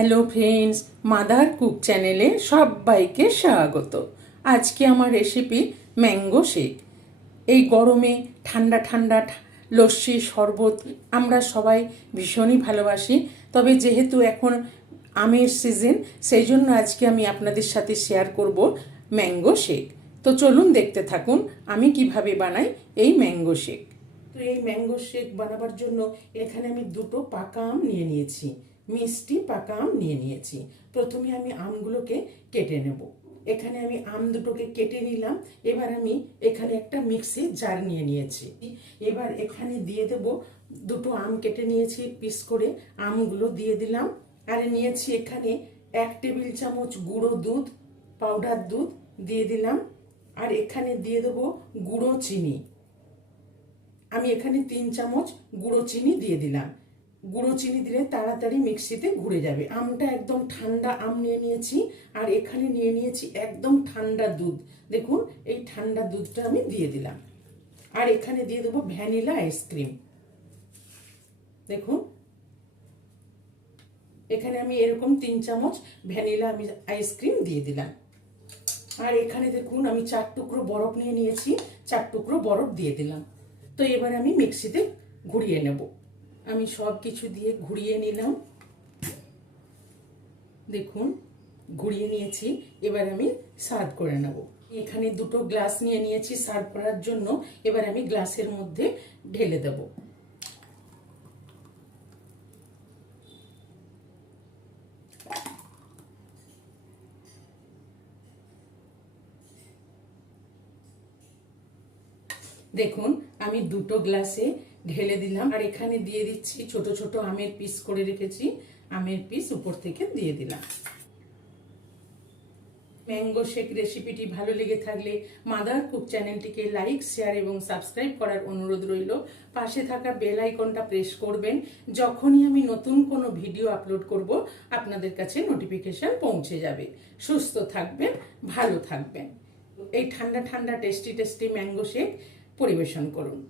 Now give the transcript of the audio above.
Hello friends, mother cook চ্যানেলে সবাইকে স্বাগত। আজকে আমার রেসিপি ম্যাঙ্গো শেক। এই গরমে ঠান্ডা ঠান্ডা লস্যি শরবত আমরা সবাই ভীষণই ভালোবাসি। তবে যেহেতু এখন আমের সিজন, সেই জন্য আজকে আমি আপনাদের সাথে শেয়ার করব ম্যাঙ্গো শেক। তো চলুন দেখতে থাকুন আমি কিভাবে বানাই এই ম্যাঙ্গো শেক। তো এই ম্যাঙ্গো শেক বানাবার জন্য এখানে আমি দুটো পাকা আম নিয়ে নিয়েছি, মিষ্টি পাকা আম নিয়ে নিয়েছি। প্রথমে আমি আমগুলোকে কেটে নেব। এখানে আমি আম দুটোকে কেটে নিলাম। এবার আমি এখানে একটা মিক্সি জার নিয়ে নিয়েছি। এবার এখানে দিয়ে দেব দুটো আম কেটে নিয়েছি পিস করে, আমগুলো দিয়ে দিলাম। আর নিয়েছি এখানে 1 টেবিল চামচ গুঁড়ো দুধ, পাউডার দুধ দিয়ে দিলাম। আর এখানে দিয়ে দেবো গুঁড়ো চিনি। আমি এখানে 3 চামচ গুঁড়ো চিনি দিয়ে দিলাম। গুঁড়ো চিনি দিলে তাড়াতাড়ি মিক্সিতে ঘুরে যাবে। আমটা একদম ঠান্ডা আম নিয়ে নিয়েছি। আর এখানে নিয়ে নিয়েছি একদম ঠান্ডা দুধ। দেখুন এই ঠান্ডা দুধটা আমি দিয়ে দিলাম। আর এখানে দিয়ে দেবো ভ্যানিলা আইসক্রিম। দেখুন এখানে আমি এরকম 3 চামচ ভ্যানিলা আমি আইসক্রিম দিয়ে দিলাম। আর এখানে দেখুন আমি 4 টুকরো বরফ নিয়ে নিয়েছি, 4 টুকরো বরফ দিয়ে দিলাম। তো এবার আমি মিক্সিতে ঘুরিয়ে নেব। আমি সব কিছু দিয়ে ঘুরিয়ে নিলাম। দেখুন ঘুরিয়ে নিয়েছি। এবার আমি সার্ভ করে নেব। এখানে দুটো গ্লাস নিয়ে নিয়েছি সার্ভ করার জন্য। এবার আমি গ্লাসের মধ্যে ঢেলে দেব। দেখুন আমি দুটো গ্লাসে ঢেলে দিলাম। আর এখানে দিয়ে দিচ্ছি ছোট ছোট আমের পিস করে রেখেছি, আমের পিস উপর থেকে দিয়ে দিলাম। ম্যাঙ্গো শেক রেসিপিটি ভালো লেগে থাকলে মাদার কুক চ্যানেলটিকে লাইক, শেয়ার এবং সাবস্ক্রাইব করার অনুরোধ রইল। পাশে থাকা বেল আইকনটা প্রেস করবেন। যখনই আমি নতুন কোনো ভিডিও আপলোড করব আপনাদের কাছে নোটিফিকেশন পৌঁছে যাবে। সুস্থ থাকবেন, ভালো থাকবেন। এই ঠান্ডা ঠান্ডা টেস্টি টেস্টি ম্যাঙ্গো শেক পরিবেশন করুন।